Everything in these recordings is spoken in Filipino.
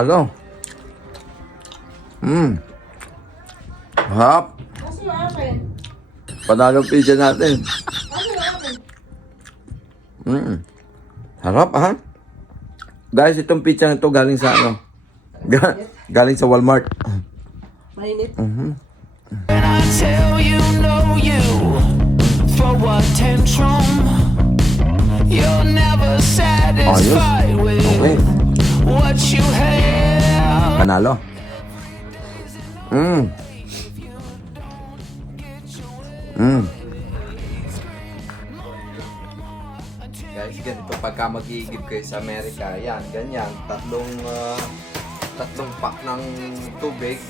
Panalo. Hap. Kasi yung akin. Panalo pizza natin. Kasi yung akin. Harap, ha? Guys, itong pizza na ito galing sa ano? Galing sa Walmart. Mainit. And I tell you, know you throw a tantrum. You're never satisfied with Okay. what you have. Panalo. Guys, ganito pagka mag-iigib kayo sa Amerika, yan, ganyan, tatlong pack ng tubig,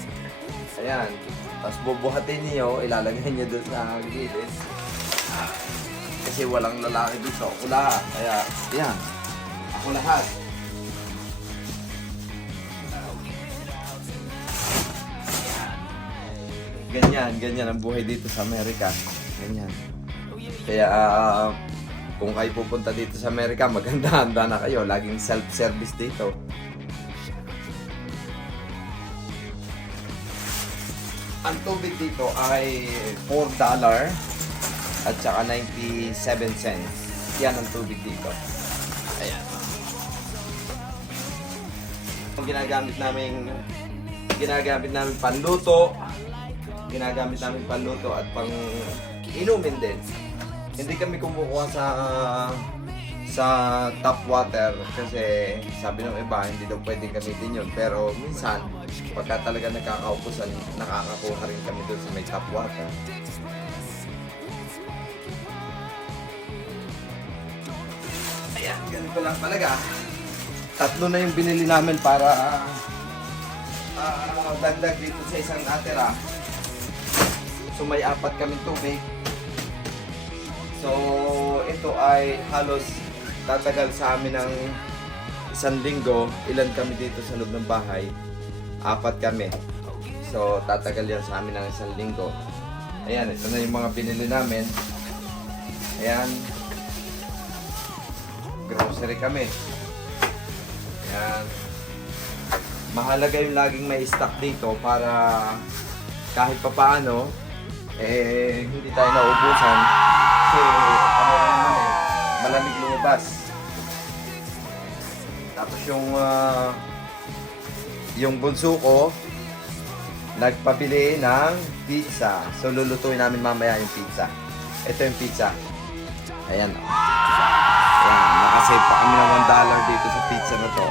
ayan, tapos bubuhatin niyo, ilalagay niyo doon sa gilid, kasi walang lalaki dito, ako lahat, kaya, yan, ako lahat. Ganyan ang buhay dito sa Amerika, ganyan. Kaya, kung kayo pupunta dito sa Amerika, maganda-handa na kayo. Laging self-service dito. Ang tubig dito ay $4 at saka 97 cents. Yan ang tubig dito. Ayan. Ang ginagamit namin panluto. Ginagamit namin panluto at pang inumin din. Hindi kami kumukuha sa tap water kasi sabi ng iba hindi daw pwedeng gamitin yun. Pero minsan, pagka talaga nakakaupusan, nakakakuha rin kami doon sa may tap water. Ayan, ganito lang talaga. Tatlo na yung binili namin para dagdag dito sa isang natira. So may 4 kaming tubig. So, ito ay halos tatagal sa amin ng 1 linggo. Ilan kami dito sa loob ng bahay? 4 kami. So, tatagal yan sa amin ng 1 linggo. Ayan, ito na yung mga binili namin. Ayan. Grocery kami. Ayan. Mahalaga yung laging may stock dito para kahit papaano, hindi tayo naubusan. Kasi ano naman malamig lumabas. Tapos yung bunso ko nagpabili ng pizza. So lulutuin namin mamaya yung pizza. Ito yung pizza. Ayan. Ayan, nakasave pa kami ng $1 dito sa pizza na to.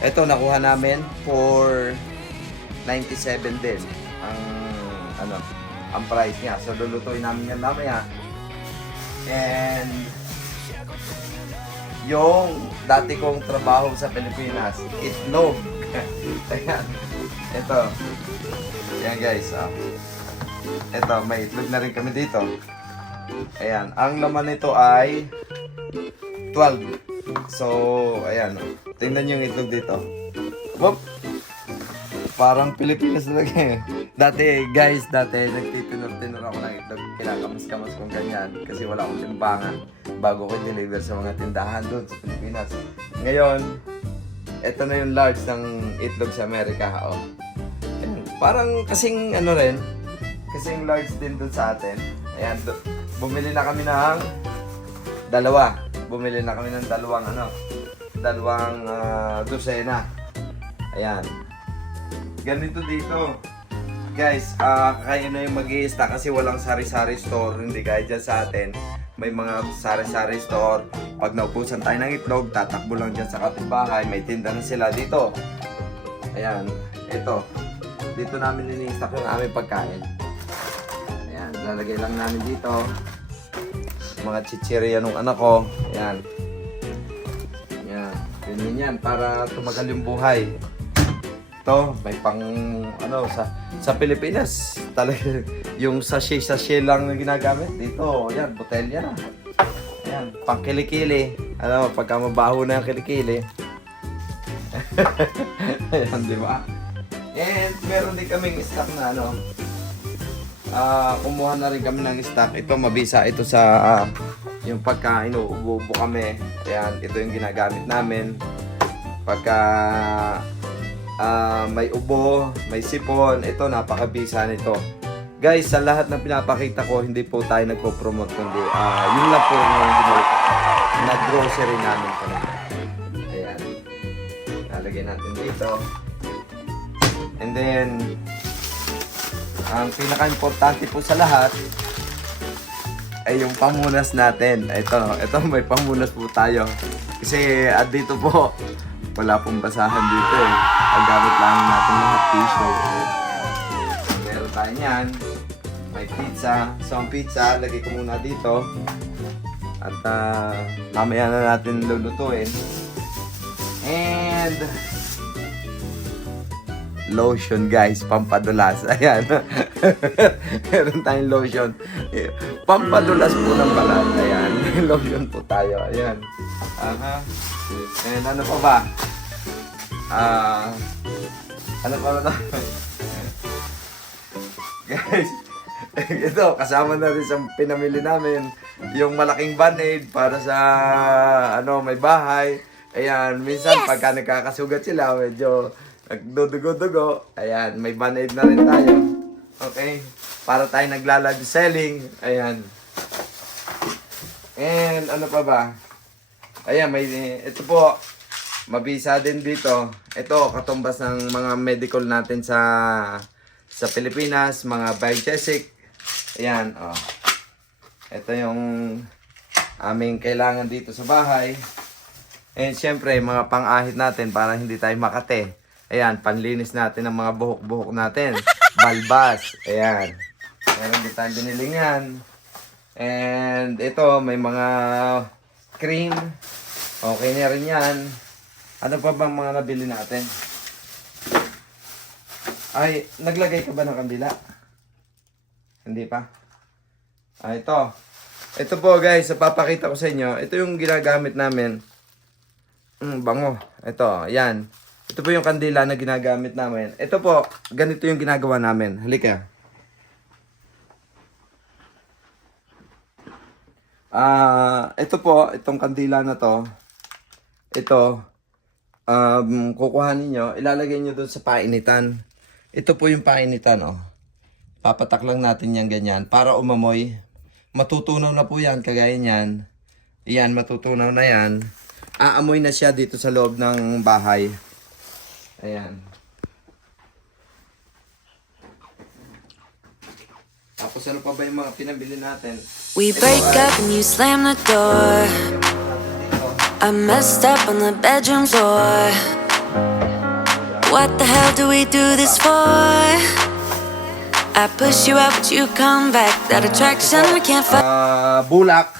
Ito nakuha namin for 97 din ang price niya. So lulutuin namin yan mamaya. And yung dati kong trabaho sa Pilipinas, itlog. Ayan. Ito. Ayan guys. Ito, may itlog na rin kami dito. Ayan. Ang laman nito ay 12. So, ayan. Tingnan nyo yung itlog dito. Whoop! Parang Pilipinas talaga eh. Dati nagtitinor-tinor ako ng itlog. Kinakamas-kamas kong ganyan kasi wala akong timbangan bago ko deliver sa mga tindahan doon sa Pilipinas. Ngayon, ito na yung large ng itlog sa Amerika. Oh. Parang kasing kasing large din doon sa atin. Ayan, bumili na kami ng dalawa. Bumili na kami ng dalawang dosena. Ayan. Ganito dito. Guys, kayo na yung mag-i-stock kasi walang sari-sari store. Hindi kaya dyan sa atin. May mga sari-sari store. Pag naubusan tayo ng itlog, tatakbo lang dyan sa kapitbahay. May tinda na sila dito. Ayan. Ito. Dito namin ini-stock yung aming pagkain. Ayan. Lalagay lang namin dito. Mga chichirya nung anak ko. Ayan. Ayan. Ganyan yan para tumagal yung buhay. Ito, may pang sa Pilipinas talaga yung sachet lang na ginagamit dito. Yan, botelya na. Yan, pang kilikili. Pagka mabaho na yung kilikili. Ayan, di ba? And meron din kaming stock na kumuha na rin kami ng stock. Ito mabisa ito sa yung pagka inuubo kami. Ayan, ito yung ginagamit namin. Pagka may ubo, may sipon. Ito, napakabisa nito. Guys, sa lahat ng pinapakita ko, hindi po tayo nagpo-promote, kundi yun lang po yung nag-grocery namin talaga. Ayan. Lalagyan natin dito. And then, ang pinaka-importante po sa lahat ay yung pamunas natin. Ito may pamunas po tayo. Kasi dito po, wala pong basahan dito eh. Ang gamit lang natin lahat tissue. Meron tayo niyan. May pizza. So ang pizza, lagay ko muna dito. At mamaya na natin lulutuin. And lotion guys, pampadulas. Ayan. Meron tayong lotion. Pampadulas po ng balat. Ayan. May lotion po tayo. Ayan. Aha. And ano pa ba? Ano pa ba? Guys, ito, kasama na rin sa pinamili namin yung malaking band-aid para sa may bahay. Ayan, minsan pagka nagkakasugat sila, medyo nagdudugo-dugo. Ayan, may band-aid na rin tayo. Okay? Para tayo nagla-live selling. Ayan. And ano pa ba? Ayan, ito po, mabisa din dito. Ito, katumbas ng mga medical natin sa Pilipinas, mga Biogesic. Ayan, oh. Ito yung aming kailangan dito sa bahay. And syempre, mga pang-ahit natin para hindi tayo makate. Ayan, panlinis natin ng mga buhok-buhok natin. Balbas. Ayan. Meron din tayong biniling yan. And ito, may mga cream. Okay na rin yan. Ano pa bang mga nabili natin? Ay, naglagay ka ba ng kandila? Hindi pa? Ito. Ito po guys, papakita ko sa inyo. Ito yung ginagamit namin. Bango. Ito, yan. Ito po yung kandila na ginagamit namin. Ito po, ganito yung ginagawa namin. Halika. Ito po, itong kandila na to, ito, kukuhanin nyo, ilalagay nyo doon sa painitan. Ito po yung painitan, oh. Papatak lang natin yan ganyan para umamoy. Matutunaw na po yan, kagaya niyan. Yan, matutunaw na yan. Aamoy na siya dito sa loob ng bahay. Ayan. Tapos ano pa ba yung mga pinabili natin? We break up and you slam the door. I messed up on the bedroom floor. What the hell do we do this for? I push you out but you come back. That attraction we can't fight. Bulak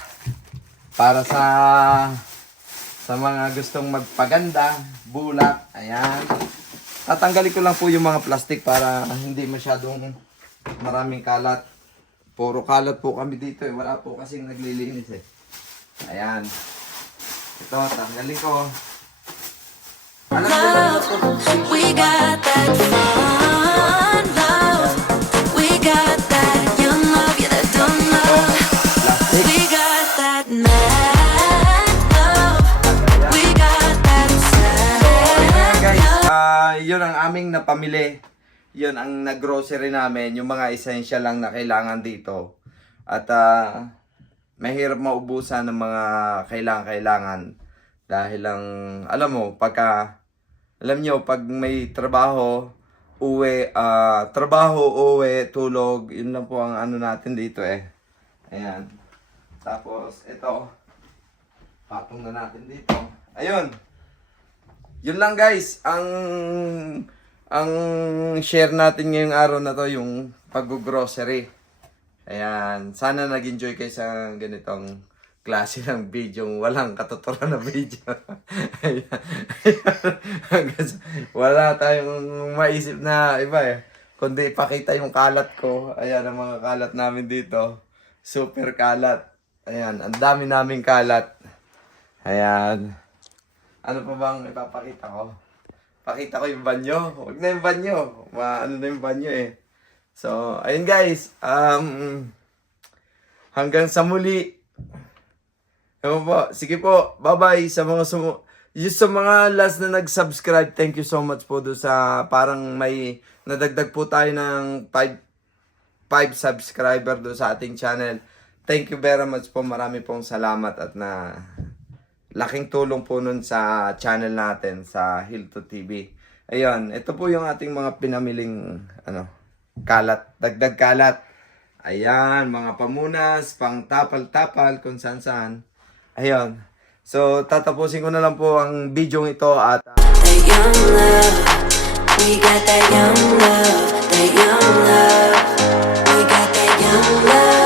para sa mga gustong magpaganda. Bulak. Ayan. Tatanggalin ko lang po yung mga plastic para hindi masyadong maraming kalat. Puro kalat po kami dito eh. Wala po kasing naglilinis eh. Ayan. Ito, tanggalin ko. Alam ko lang ito. We got that fun love. We got that young love, yeah, that dumb love. Plastic. We got that mad love. We got that sad Guys, love. yun ang aming napamili. Yun ang nag-grocery namin. Yung mga essential lang na kailangan dito. At mahirap maubusan ng mga kailangan. Dahil lang, alam mo, alam nyo, pag may trabaho, uwi, tulog, yun lang po ang ano natin dito eh. Ayan. Tapos, ito. Patong na natin dito. Ayun. Yun lang guys, ang share natin ngayong araw na to, yung pag-grocery. Ayan, sana nag-enjoy kayo sa ganitong klase ng video, walang katuturan na video. Ayan. Wala tayong maisip na iba eh, kundi ipakita yung kalat ko. Ayan ang mga kalat namin dito. Super kalat. Ayan, ang dami naming kalat. Ayan. Ano pa bang ipapakita ko? Pakita ko yung banyo. Huwag na yung banyo. Ano na yung banyo eh. So, ayun guys. Hanggang sa muli. Ewan po. Sige po. Bye-bye sa mga Yung sa mga last na nag-subscribe, thank you so much po do sa parang may nadagdag po tayo ng 5 subscriber do sa ating channel. Thank you very much po. Marami pong salamat at na laking tulong po nun sa channel natin sa Hilto TV. Ayun, ito po yung ating mga pinamiling kalat, dagdag kalat. Ayan, mga pamunas, pang tapal-tapal, kung saan-saan. Ayun. So, tatapusin ko na lang po ang video ito at That young love, we got that young love, that young love, we got that young love.